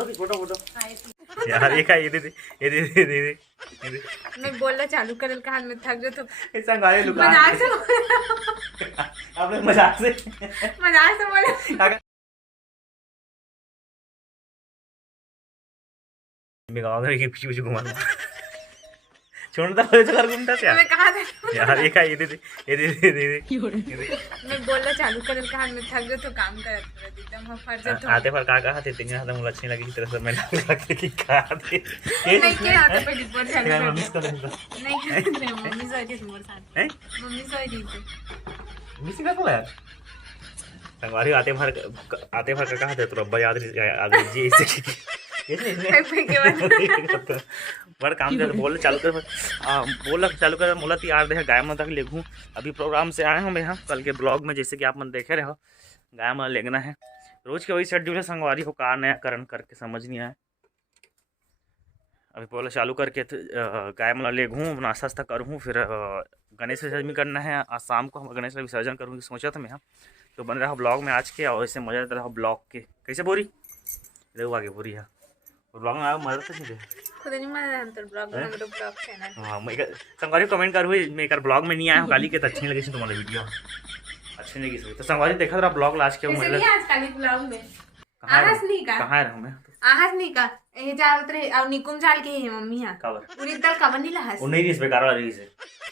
Photo यार ये काय ये दे मैं बोलना चालू करेल का हाथ में थक जो तो ऐसा गाले लुका मजाक से आपने मजाक से बोले मैं गाँव में पीछे घुमा छोड़ता कर घूमता क्या मैं कहा था यार ये काय ये दे मैं बोलना चालू करेल का हाथ में थक जो तो काम करत रहे एकदम फर्ज तो आते पर का थे तीन हाथ मुझे अच्छी लगी तरह से मैं लगे कि का दे नहीं के आते पे रिपोर्ट चालू मैं कर मिस कर दूंगा नहीं मम्मी सोई थी मोर साथ हैं मम्मी सोई थी मिस का बोला यार संगवारी आते भर का कहा थे तो रब्बा याद जी इसे बड़ा काम कर बोल चालू कर बोला तो यार देखा गाय माता के लेगू अभी प्रोग्राम से आए हम यहाँ कल के ब्लॉग में जैसे कि आप मन देखे रहे हो गाय माता लेगना है रोज के वही शेड्यूल है संगवारी हो कार नया करण करके समझ नहीं आया अभी बोला चालू करके गाय माता लेगूँ नाश्ता वास्ता करूँ फिर गणेश विसर्जन भी करना है आज शाम को हम गणेश विसर्जन करूँगी सोचा था मैं यहाँ तो बन रहा ब्लॉग में आज के और इससे मजा आता रहा ब्लॉग के कैसे बोरी देखो आगे बोरी है ब्लॉग में आया मजा तो नहीं खुद नहीं मजा अंतर ब्लॉग में मेरा ब्लॉग चैनल हाँ मैं संगवारी कमेंट कर हुई मैं एक ब्लॉग में नहीं आया हूँ काली के तो अच्छी नहीं लगी तुम्हारी वीडियो अच्छी नहीं लगी तो संगवारी देखा था ब्लॉग लास्ट के मतलब आज काली ब्लॉग में आहस नहीं का कहाँ रहूँ मैं आहस नहीं का ए जा उतरे और निकुम जाल के है मम्मी हां कवर पूरी दल का बनी लहस वो नहीं इस बेकार वाली रही से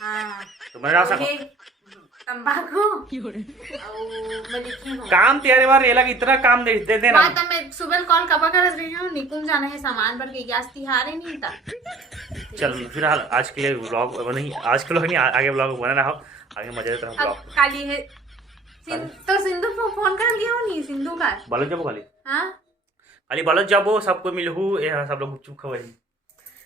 हां तो मैं रासा तंबाकू मैं लिखी हूं काम तेरे बार ये लगा इतना काम दे देना बात मैं सुबह कॉल कब कर रही हूं निकुम जाना है सामान भर के गैस तिहार ही नहीं था चल फिलहाल आज के लिए ब्लॉग नहीं आज के ब्लॉग नहीं आगे ब्लॉग बना रहा आगे मजा देता हूँ ब्लॉग काली है तो सिंधु को फोन कर लिया हो नहीं सिंधु का बालक जब खाली हां खाली बालक जब सबको मिलहू सब लोग चुप खवई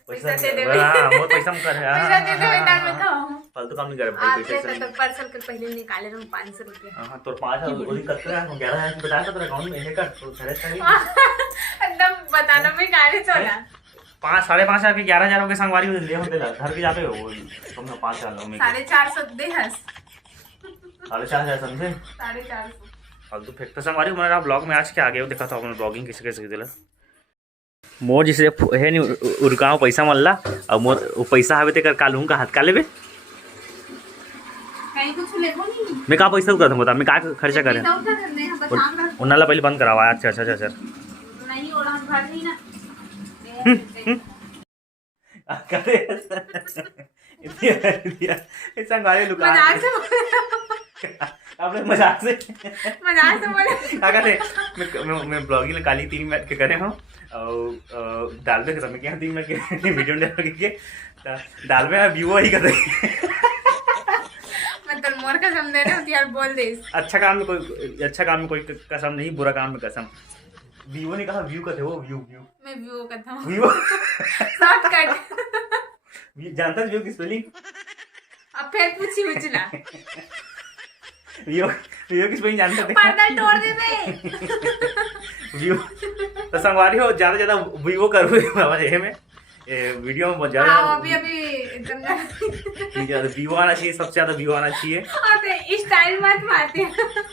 पैसा दे दे हां बहुत पैसा में कर पैसा दे दे दाल में खाओ फालतू काम नहीं करे भाई पैसे आज तो पार्सल कर पहले निकाले रहो 500 रुपया हां तो 5000 वही करते हैं 11000 बताया था तेरा अकाउंट में है कर तो खरीद कर एकदम बताना में गाड़ी चला 5,500 के 11,000 के संगवारी ले होते घर के जाते हो तुम 5,000 में 450 दे हस 4,500 समझे 450 फालतू फेंकते संगवारी हमारा ब्लॉग में आज के आगे देखा था अपने ब्लॉगिंग कैसे कैसे दिला मोर जिसे है नहीं उरकाओ पैसा मल्ला और मोर पैसा हवे ते कर कालू का हाथ का लेबे कहीं कुछ लेबो नहीं मैं का पैसा उठा बता मैं का खर्चा करे उन्नाला पहले बंद करावा अच्छा नहीं और हम घर नहीं ना करे ऐसा गाले लुका आपने मजाक से बोले क्या करे मैं ब्लॉगिंग में काली 3 मिनट के करे हूँ और डाल में समय क्या 3 मिनट के वीडियो डाल के डाल में व्यू ही कर रही मतलब मोर कसम दे रहे हो यार बोल दे अच्छा काम में कोई कसम नहीं बुरा काम में कसम व्यू ने कहा व्यू का थे वो व्यू मैं व्यू का था व्यू शॉर्टकट जानता व्यू की स्पेलिंग अब फिर पूछी उचला व्यू की स्पेलिंग जानता थे पर्दा तोड़ दे बे व्यू तो संगवारी हो ज्यादा व्यू कर हुए बाबा में वीडियो में बहुत ज्यादा अभी एकदम ज्यादा व्यू आना चाहिए सबसे ज्यादा व्यू आना चाहिए अबे स्टाइल मत मारते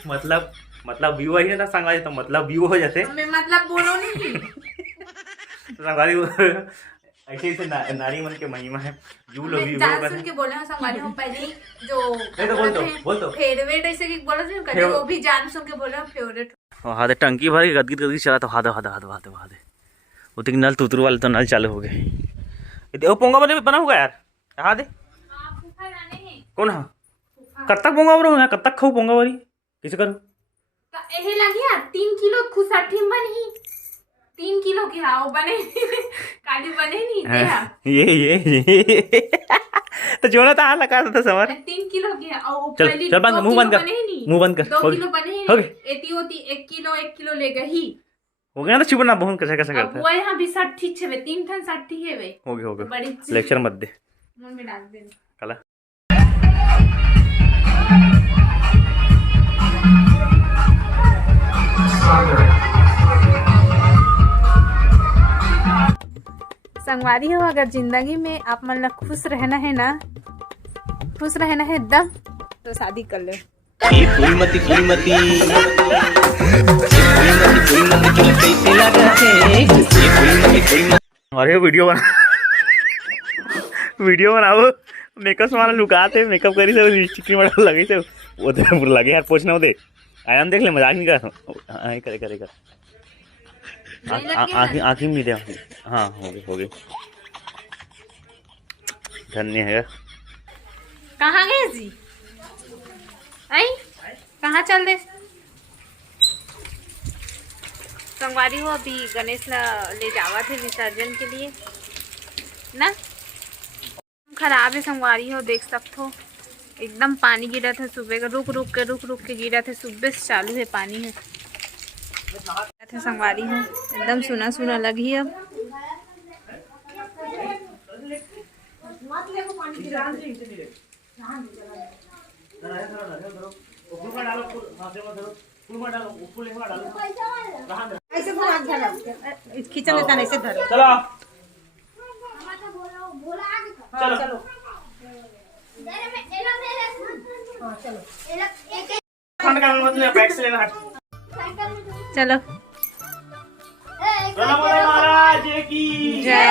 मतलब व्यू ही ना संगवारी तो मतलब व्यू हो जाते मैं मतलब बोलो नहीं तो संगवारी ऐसे नारी मन के महिमा है यू लो व्यू सुन के बोले संगवारी हम पहले जो नहीं तो बोल तो फेवरेट ऐसे कि बोलो थे कभी वो भी जान सुन के बोले फेवरेट हां टंकी भर के गदगद चला तो हाथ उतनी नल तुतरू वाले तो नल चालू हो गए वो पोंगा बना हुआ यार हाँ दे कौन हाँ कब तक पोंगा बना कब तक खाऊ पोंगा वाली कैसे करूँ यही लगी यार 3 किलो खुसठी बनी 3 किलो की हाँ वो बने काली बने नहीं ये तो जो ना था लगा था समर 3 किलो की है और चल बंद मुंह बंद कर 2 किलो बने ही एती होती 1 किलो ले गई हो गया ना चुपना बहुत कैसे कैसे करता है वो यहाँ भी 60 छे 3 टन 60 है वे हो गया बड़ी लेक्चर मत दे मन में डाल दे कला संगवारी हो अगर जिंदगी में आप मतलब खुश रहना है ना एकदम तो शादी कर लो। अरे वीडियो बनाओ मेकअप सामान लुकाते मेकअप करी से चिकनी बड़ा लगी से वो तो लगे यार पूछना होते आयाम देख ले मजाक नहीं कर करे करे कर आँखी में दे हाँ हो गई धन्य है। कहाँ गए जी आई कहाँ चल दे संगवारी हो अभी गणेश ले जावा थे विसर्जन के लिए ना खराब है संगवारी हो देख सकते हो एकदम पानी गिरा था सुबह का रुक रुक के गिरा थे सुबह से चालू है पानी है संगवारी हो एकदम सुना सुना लगी अब किचन में ऐसे धरो चलो चलो बैग से लेना हट चलो महाराज की जय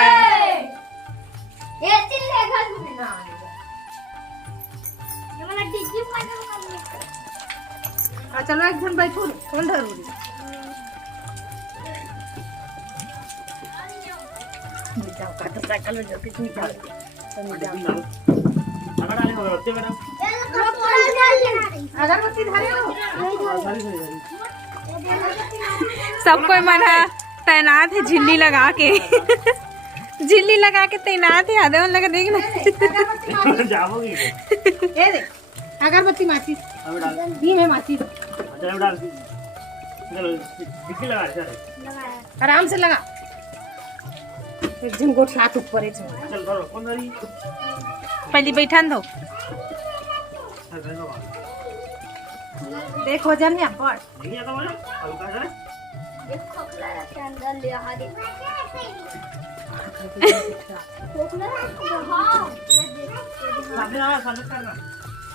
चलो एक जन बैठो कौन धरू साइकिल में जो कितनी अगरबत्ती धरे सब कोई मना तैनात है झिल्ली लगा के झिल्ली लगा के तैनात है आधे मन लगा देखना जाओगी ये देख अगरबत्ती माचिस दी में माचिस आराम से लगा एक जन गोट हाथ ऊपर है चल करो कौन धरी पहले बैठन दो देखो जन या पर नहीं आता मुझे हल्का सा एक खोखला के अंदर ले आ दे खोखला हां ये देख सामने आ सामने करना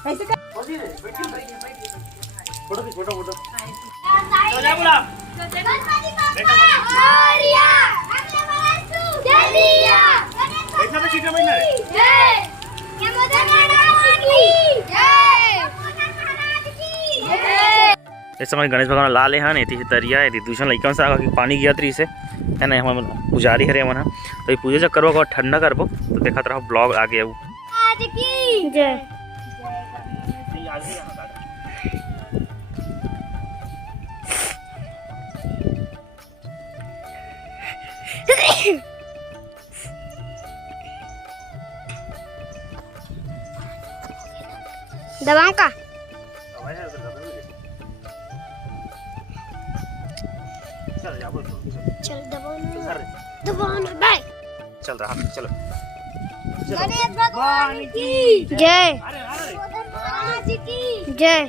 ऐसे कर बोली रे बैठी फोटो चला बोला गणपति बाप्पा मोरिया अगले वर्ष जल्दी आ बैठना पे सीट में बैठना रे जय यमोदन महाराज की जय यमोदन महाराज की जय इस समय गणेश भगवान लाल है नहीं थी तरिया है दूसरा लइकन से आगे पानी गिया तरी से है ना हम पुजारी हरे मन तो ये पूजा जब करबो ठंडा करबो तो देखत रहो ब्लॉग आगे आऊ आज की जय दबाओ का चल दबाओ ना बाय चल रहा चलो गणेश भगवान की जय महाराज की जय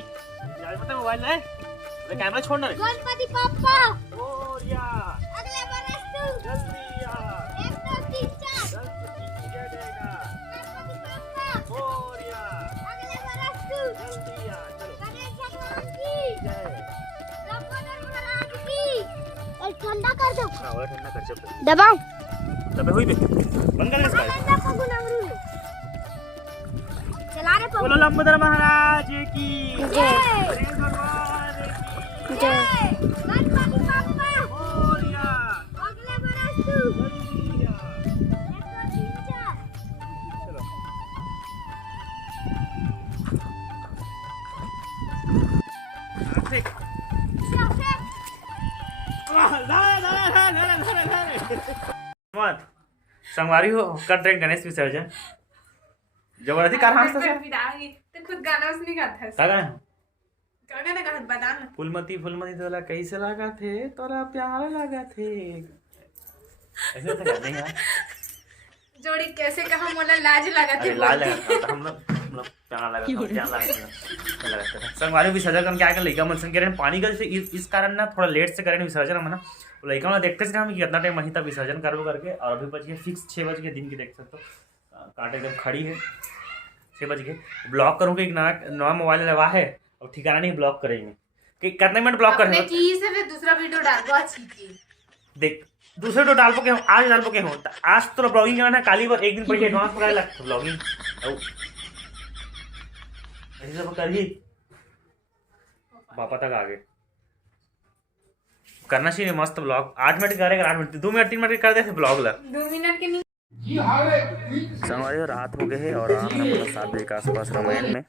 मोबाइल है अरे कैमरा छोड़ना रे गणपति पापा और यार अगले वर्ष तू जल्दी आ 103 गणपति की जय देगा गणपति पापा और यार अगले वर्ष तू जल्दी आ चलो गणेश भगवान की जय लंबोदर महाराज की और ठंडा कर दो और ठंडा कर चल दबाओ तबे हुई बे बंद कर इसका ठंडा को गुनागरू चला रे बोलो लंबोदर महाराज की जय गणेश भगवान की जय गणपति पापा और यार अगले वर्ष तू जल्दी आ 103 चलो ठीक मत संगवारी हो कर रहे गणेश विसर्जन जबरदस्ती कार हाथ से तो खुद गाना उसने गा था का गाना गाना ना गा बता ना फुलमती तोला कैसे लगा थे तोरा प्यार लगा थे ऐसे तो गाते हैं यार जोड़ी कैसे कहा मोला लाज लगा अरे थी लाल लगा था हम लोग प्यार लगा था संगवारी विसर्जन करके क्या कर लइका मन संग रहे पानी का जैसे इस कारण ना थोड़ा लेट से करें विसर्जन हम ना लइका मन देखते से हम कितना टाइम वहीं तक विसर्जन करबो करके और अभी बज गए फिक्स 6 बजे के दिन की देख सकते हो कांटे जब खड़ी है 6 बजे ब्लॉक करूँगा एक नया मोबाइल लगा है और ठिकाना नहीं ब्लॉक करेंगे कि कितने मिनट ब्लॉग कर अपने की से फिर दूसरा वीडियो डालबो अच्छी की देख दूसरे तो डाल के हूँ आज डाल के हूँ आज तो ब्लॉगिंग करना है काली बार एक दिन पहले एडवांस पकड़ लगता ब्लॉगिंग ऐसे सब कर ही पापा तक आगे करना चाहिए मस्त ब्लॉग 8 मिनट करेगा 8 मिनट 2 मिनट 3 मिनट कर दे ब्लॉग ला 2 मिनट के नहीं। संगवारी रात हो गए है और हमने अपना 7 बजे के आसपास रामायण में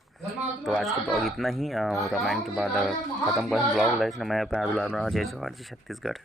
तो आज का ब्लॉग इतना ही रामायण के बाद खत्म कर ब्लॉग लाइक मैं पे जय जवाहर जी छत्तीसगढ़।